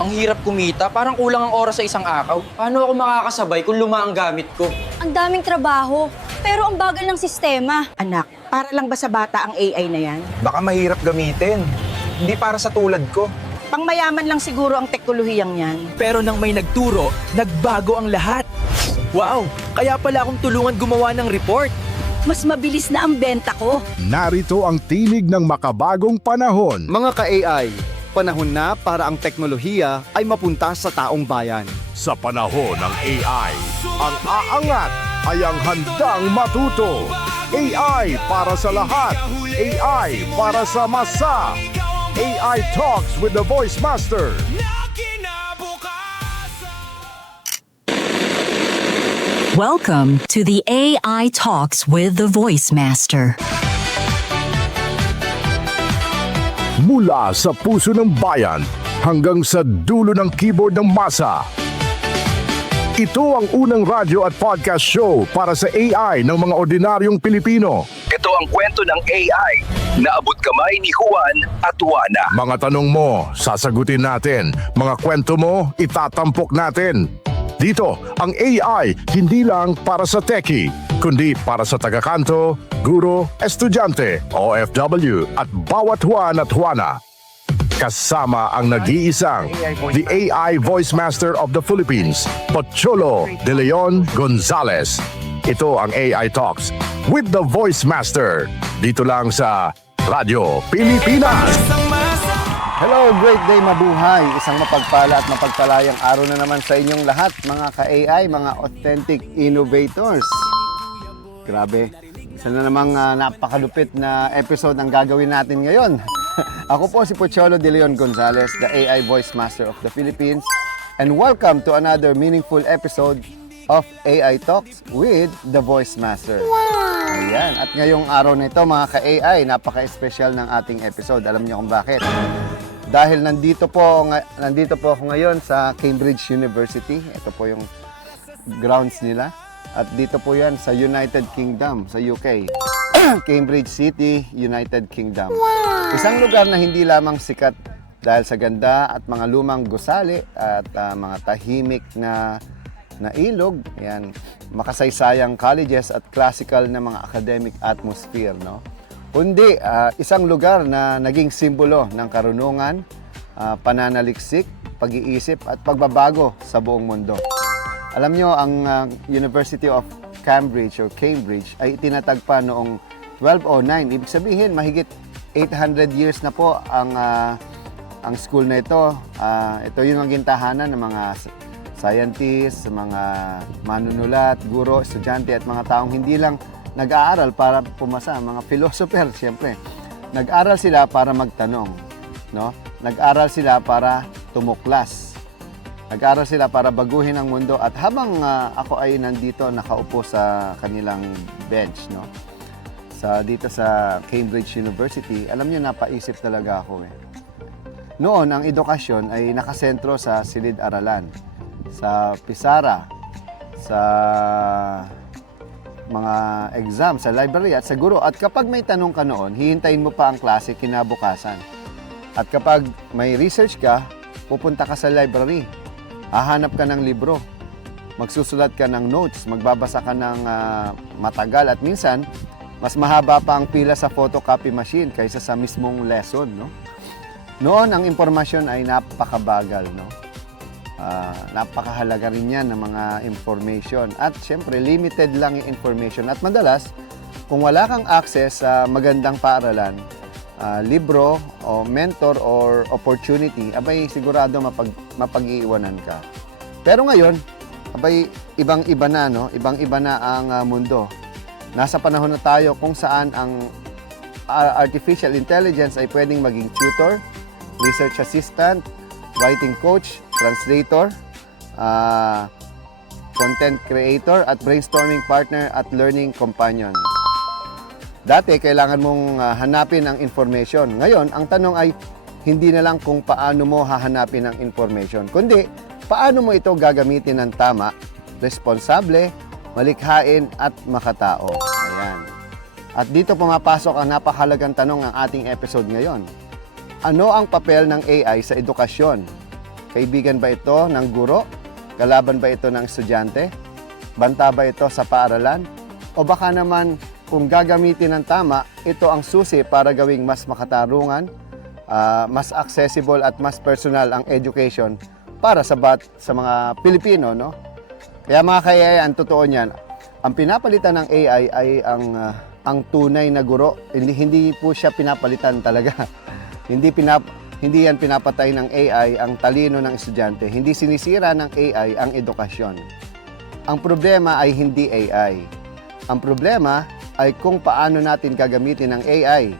Ang hirap kumita, parang kulang ang oras sa isang akaw. Paano ako makakasabay kung luma ang gamit ko? Ang daming trabaho, pero ang bagal ng sistema. Anak, para lang ba sa bata ang AI na yan? Baka mahirap gamitin. Hindi para sa tulad ko. Pangmayaman lang siguro ang teknolohiyang yan. Pero nang may nagturo, nagbago ang lahat. Wow! Kaya pala akong tulungan gumawa ng report. Mas mabilis na ang benta ko. Narito ang tinig ng makabagong panahon. Mga ka-AI, panahon na para ang teknolohiya ay mapunta sa taong bayan. Sa panahon ng AI, ang aangat ay ang handang matuto. AI para sa lahat. AI para sa masa. AI Talks with the Voice Master. Welcome to the AI Talks with the Voice Master. Mula sa puso ng bayan hanggang sa dulo ng keyboard ng masa. Ito ang unang radyo at podcast show para sa AI ng mga ordinaryong Pilipino. Ito ang kwento ng AI na abot kamay ni Juan at Juana. Mga tanong mo, sasagutin natin. Mga kwento mo, itatampok natin. Dito, ang AI hindi lang para sa techie, kundi para sa tagakanto, guro, estudyante, OFW at bawat Juan at Juana. Kasama ang nag-iisang the AI Voice Master of the Philippines, Pocholo De Leon Gonzalez. Ito ang AI Talks with the Voice Master. Dito lang sa Radyo Pilipinas. Hello, great day mabuhay! Isang mapagpala at mapagpalayang araw na naman sa inyong lahat, mga ka-AI, mga authentic innovators. Grabe, isa na namang napakalupit na episode ang gagawin natin ngayon. Ako po si Pocholo De Leon Gonzalez, the AI Voice Master of the Philippines, and welcome to another meaningful episode of AI Talks with the Voice Master. Wow! Ayan, at ngayong araw na ito, mga ka-AI, napaka-espesyal ng ating episode. Alam niyo kung bakit? Dahil nandito po ako ngayon sa Cambridge University. Ito po yung grounds nila. At dito po yan sa United Kingdom, sa UK. Cambridge City, United Kingdom. Wow! Isang lugar na hindi lamang sikat dahil sa ganda at mga lumang gusali at mga tahimik na ilog. Yan, makasaysayang colleges at classical na mga academic atmosphere, no? Kundi isang lugar na naging simbolo ng karunungan, pananaliksik, pag-iisip at pagbabago sa buong mundo. Alam nyo, ang University of Cambridge or Cambridge ay itinatagpa noong 1209. Ibig sabihin, mahigit 800 years na po ang school na ito. Ito yung naging tahanan ng mga scientists, mga manunulat, guro, estudyante at mga taong hindi lang nag-aaral para pumasa, mga philosopher, siyempre. Nag-aral sila para magtanong, no? Nag-aral sila para tumuklas. Nag-aral sila para baguhin ang mundo at habang ako ay nandito nakaupo sa kanilang bench, no? Dito sa Cambridge University, alam niyo, napaisip talaga ako eh. Noon, ang edukasyon ay nakasentro sa silid-aralan, sa pisara, sa mga exam, sa library at sa guro. At kapag may tanong ka noon, hihintayin mo pa ang klase kinabukasan. At kapag may research ka, pupunta ka sa library. Hahanap ka ng libro. Magsusulat ka ng notes. Magbabasa ka ng matagal. At minsan, mas mahaba pa ang pila sa photocopy machine kaysa sa mismong lesson, no? Noon, ang impormasyon ay napakabagal, no? Napakahalaga rin yan ng mga information. At syempre, limited lang yung information. At madalas, kung wala kang access sa magandang paaralan, libro o mentor or opportunity, abay sigurado mapag-iiwanan ka. Pero ngayon, abay ibang-iba na, no? Ibang-iba na ang mundo. Nasa panahon na tayo kung saan ang artificial intelligence ay pwedeng maging tutor, research assistant, writing coach, translator, content creator, at brainstorming partner at learning companion. Dati, kailangan mong hanapin ang information. Ngayon, ang tanong ay hindi na lang kung paano mo hahanapin ang information, kundi paano mo ito gagamitin ng tama, responsable, malikhain at makatao. Ayan. At dito pumapasok ang napakahalagang tanong ng ating episode ngayon. Ano ang papel ng AI sa edukasyon? Kaibigan ba ito ng guro? Kalaban ba ito ng estudyante? Banta ba ito sa paaralan? O baka naman kung gagamitin ng tama, ito ang susi para gawing mas makatarungan, mas accessible at mas personal ang education para sa mga Pilipino, no? Kaya mga ka-AI, ang totoo niyan, ang pinapalitan ng AI ay ang tunay na guro. Hindi po siya pinapalitan talaga. Hindi yan pinapatay ng AI ang talino ng estudyante. Hindi sinisira ng AI ang edukasyon. Ang problema ay hindi AI. Ang problema ay kung paano natin gagamitin ang AI.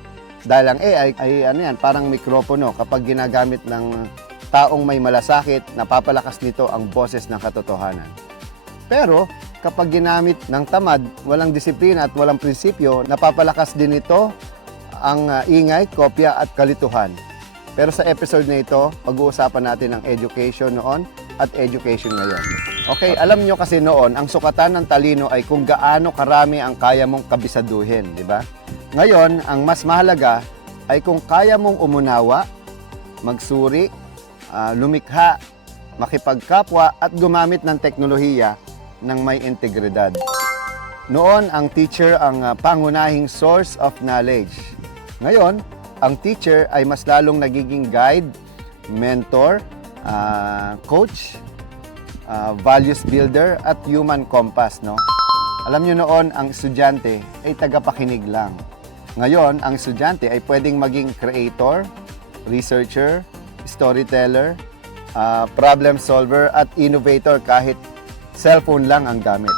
Dahil ang AI ay parang mikropono. Kapag ginagamit ng taong may malasakit, napapalakas nito ang boses ng katotohanan. Pero kapag ginamit ng tamad, walang disiplina at walang prinsipyo, napapalakas din ito ang ingay, kopya at kalituhan. Pero sa episode na ito, pag-uusapan natin ang education noon at education ngayon. Okay, alam nyo kasi noon, ang sukatan ng talino ay kung gaano karami ang kaya mong kabisaduhin, di ba? Ngayon, ang mas mahalaga ay kung kaya mong umunawa, magsuri, lumikha, makipagkapwa at gumamit ng teknolohiya ng may integridad. Noon, ang teacher ang pangunahing source of knowledge. Ngayon, ang teacher ay mas lalong nagiging guide, mentor, coach, values builder at human compass, no? Alam niyo noon, ang estudyante ay tagapakinig lang. Ngayon, ang estudyante ay pwedeng maging creator, researcher, storyteller, problem solver at innovator kahit cellphone lang ang gamit.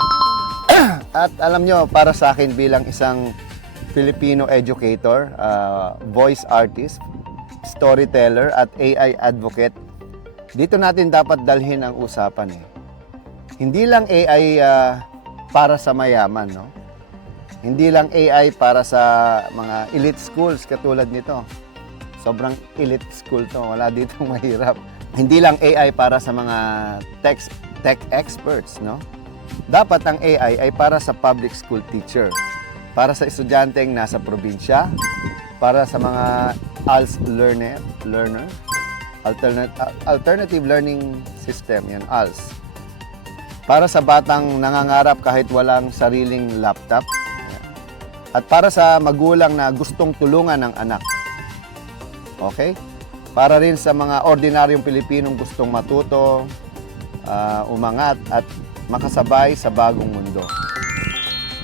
At alam nyo, para sa akin bilang isang Filipino educator, voice artist, storyteller at AI advocate, dito natin dapat dalhin ang usapan. Hindi lang AI para sa mayaman, no? Hindi lang AI para sa mga elite schools katulad nito. Sobrang elite school to, wala ditong mahirap. Hindi lang AI para sa mga tech experts, no? Dapat ang AI ay para sa public school teacher, para sa estudyanteng nasa probinsya, para sa mga ALS learner, alternative learning system, yan, ALS. Para sa batang nangangarap kahit walang sariling laptop, at para sa magulang na gustong tulungan ng anak. Okay? Para rin sa mga ordinaryong Pilipinong gustong matuto, umangat at makasabay sa bagong mundo.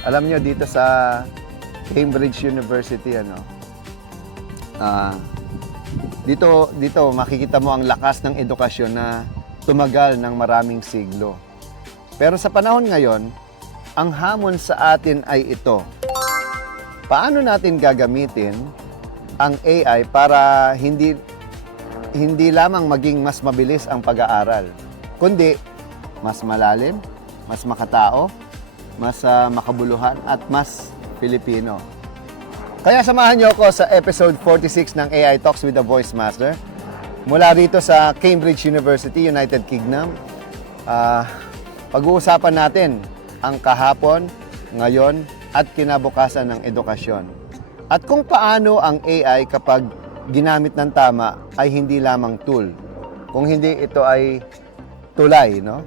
Alam nyo, dito sa Cambridge University, dito makikita mo ang lakas ng edukasyon na tumagal ng maraming siglo. Pero sa panahon ngayon, ang hamon sa atin ay ito. Paano natin gagamitin ang AI para hindi lamang maging mas mabilis ang pag-aaral, kundi mas malalim, mas makatao, mas makabuluhan at mas Filipino. Kaya samahan niyo ako sa episode 46 ng AI Talks with the Voice Master mula rito sa Cambridge University, United Kingdom. Pag-uusapan natin ang kahapon, ngayon, at kinabukasan ng edukasyon. At kung paano ang AI kapag ginamit ng tama ay hindi lamang tool. Kung hindi, ito ay tulay, no?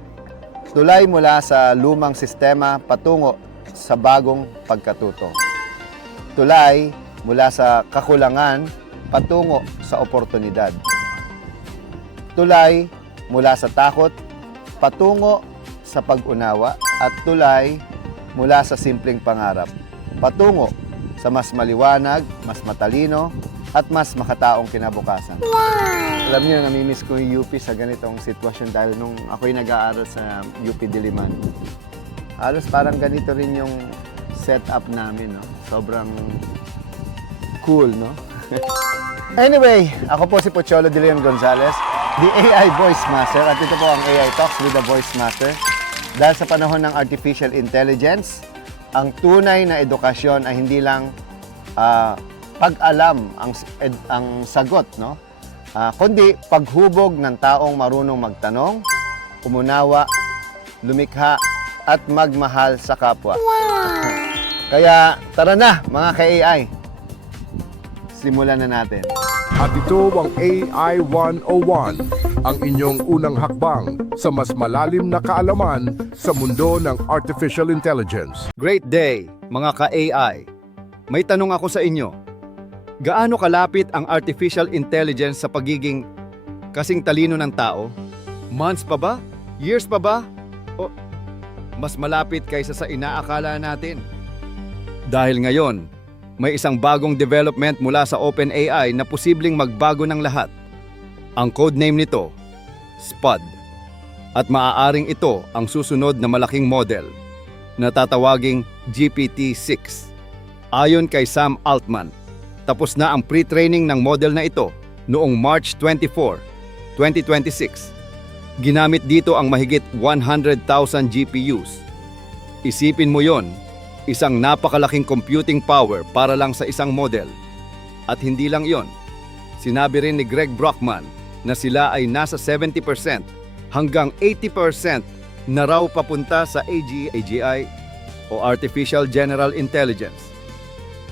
Tulay mula sa lumang sistema patungo sa bagong pagkatuto. Tulay mula sa kakulangan patungo sa oportunidad. Tulay mula sa takot patungo sa pag-unawa at tulay mula sa simpleng pangarap patungo sa mas maliwanag, mas matalino at mas makataong kinabukasan. Wow! Alam niyo, namimiss ko yung UP sa ganitong sitwasyon dahil nung ako'y nag-aaral sa UP Diliman. Halos parang ganito rin yung setup namin, no? Sobrang cool, no? Anyway, ako po si Pocholo De Leon Gonzalez, the AI Voice Master, at ito po ang AI Talks with the Voice Master. Dahil sa panahon ng artificial intelligence, ang tunay na edukasyon ay hindi lang pag-alam ang sagot, no? Kundi paghubog ng taong marunong magtanong, umunawa, lumikha, at magmahal sa kapwa. Wow! Kaya tara na mga ka-AI, simulan na natin. At ito ang AI 101, ang inyong unang hakbang sa mas malalim na kaalaman sa mundo ng Artificial Intelligence. Great day, mga ka-AI. May tanong ako sa inyo. Gaano kalapit ang artificial intelligence sa pagiging kasing talino ng tao? Months pa ba? Years pa ba? O mas malapit kaysa sa inaakala natin? Dahil ngayon, may isang bagong development mula sa OpenAI na posibleng magbago ng lahat. Ang codename nito, SPUD. At maaaring ito ang susunod na malaking model na tatawaging GPT-6. Ayon kay Sam Altman, tapos na ang pre-training ng model na ito noong March 24, 2026. Ginamit dito ang mahigit 100,000 GPUs. Isipin mo yon, isang napakalaking computing power para lang sa isang model. At hindi lang yon, sinabi rin ni Greg Brockman na sila ay nasa 70% hanggang 80% na raw papunta sa AGI o Artificial General Intelligence.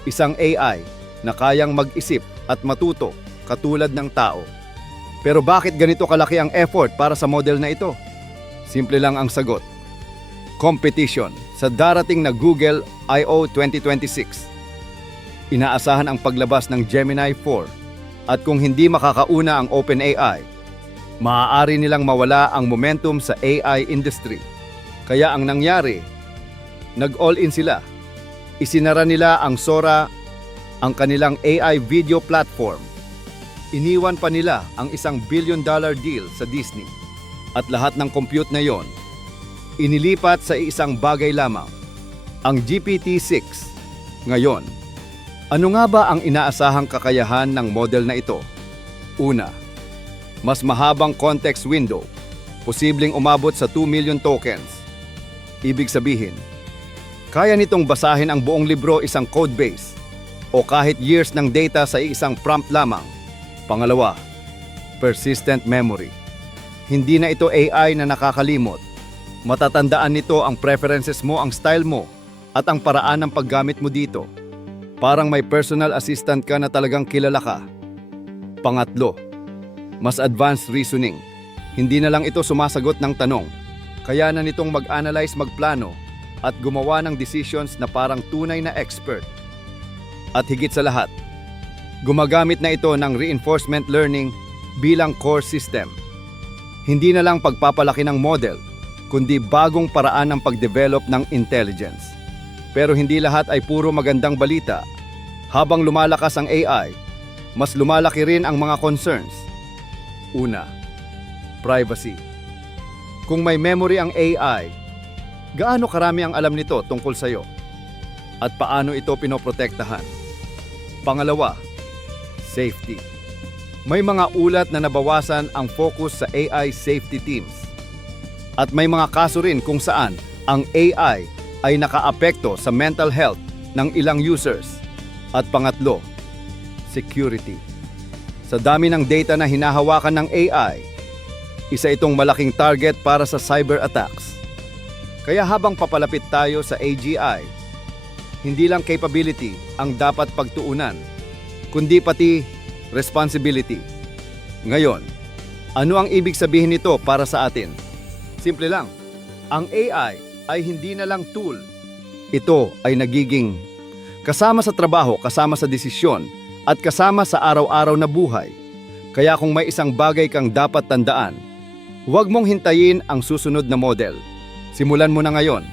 Isang AI na kayang mag-isip at matuto katulad ng tao. Pero bakit ganito kalaki ang effort para sa model na ito? Simple lang ang sagot. Competition sa darating na Google I/O 2026. Inaasahan ang paglabas ng Gemini 4 at kung hindi makakauna ang OpenAI, maaari nilang mawala ang momentum sa AI industry. Kaya ang nangyari, nag-all-in sila. Isinara nila ang Sora, ang kanilang AI video platform. Iniwan pa nila ang $1 billion deal sa Disney. At lahat ng compute na yon, inilipat sa isang bagay lamang, ang GPT-6. Ngayon, ano nga ba ang inaasahang kakayahan ng model na ito? Una, mas mahabang context window, posibleng umabot sa 2 million tokens. Ibig sabihin, kaya nitong basahin ang buong libro isang codebase o kahit years ng data sa isang prompt lamang. Pangalawa, persistent memory. Hindi na ito AI na nakakalimot. Matatandaan nito ang preferences mo, ang style mo, at ang paraan ng paggamit mo dito. Parang may personal assistant ka na talagang kilala ka. Pangatlo, mas advanced reasoning. Hindi na lang ito sumasagot ng tanong. Kaya na nitong mag-analyze, magplano, at gumawa ng decisions na parang tunay na expert. At higit sa lahat, gumagamit na ito ng reinforcement learning bilang core system. Hindi na lang pagpapalaki ng model, kundi bagong paraan ng pag-develop ng intelligence. Pero hindi lahat ay puro magandang balita. Habang lumalakas ang AI, mas lumalaki rin ang mga concerns. Una, privacy. Kung may memory ang AI, gaano karami ang alam nito tungkol sa iyo? At paano ito pinoprotektahan? Pangalawa, safety. May mga ulat na nabawasan ang focus sa AI safety teams. At may mga kaso rin kung saan ang AI ay nakaapekto sa mental health ng ilang users. At pangatlo, security. Sa dami ng data na hinahawakan ng AI, isa itong malaking target para sa cyber attacks. Kaya habang papalapit tayo sa AGI, hindi lang capability ang dapat pagtuunan, kundi pati responsibility. Ngayon, ano ang ibig sabihin nito para sa atin? Simple lang, ang AI ay hindi na lang tool. Ito ay nagiging kasama sa trabaho, kasama sa desisyon, at kasama sa araw-araw na buhay. Kaya kung may isang bagay kang dapat tandaan, huwag mong hintayin ang susunod na model. Simulan mo na ngayon.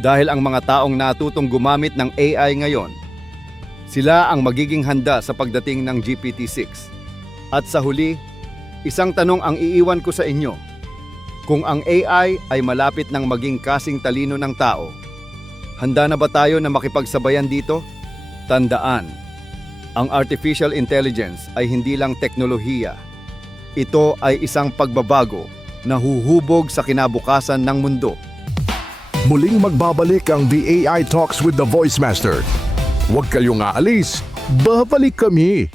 Dahil ang mga taong natutong gumamit ng AI ngayon, sila ang magiging handa sa pagdating ng GPT-6. At sa huli, isang tanong ang iiwan ko sa inyo. Kung ang AI ay malapit ng maging kasing talino ng tao, handa na ba tayo na makipagsabayan dito? Tandaan, ang artificial intelligence ay hindi lang teknolohiya. Ito ay isang pagbabago na huhubog sa kinabukasan ng mundo. Muling magbabalik ang The AI Talks with the Voice Master. Huwag kayong aalis, babalik kami.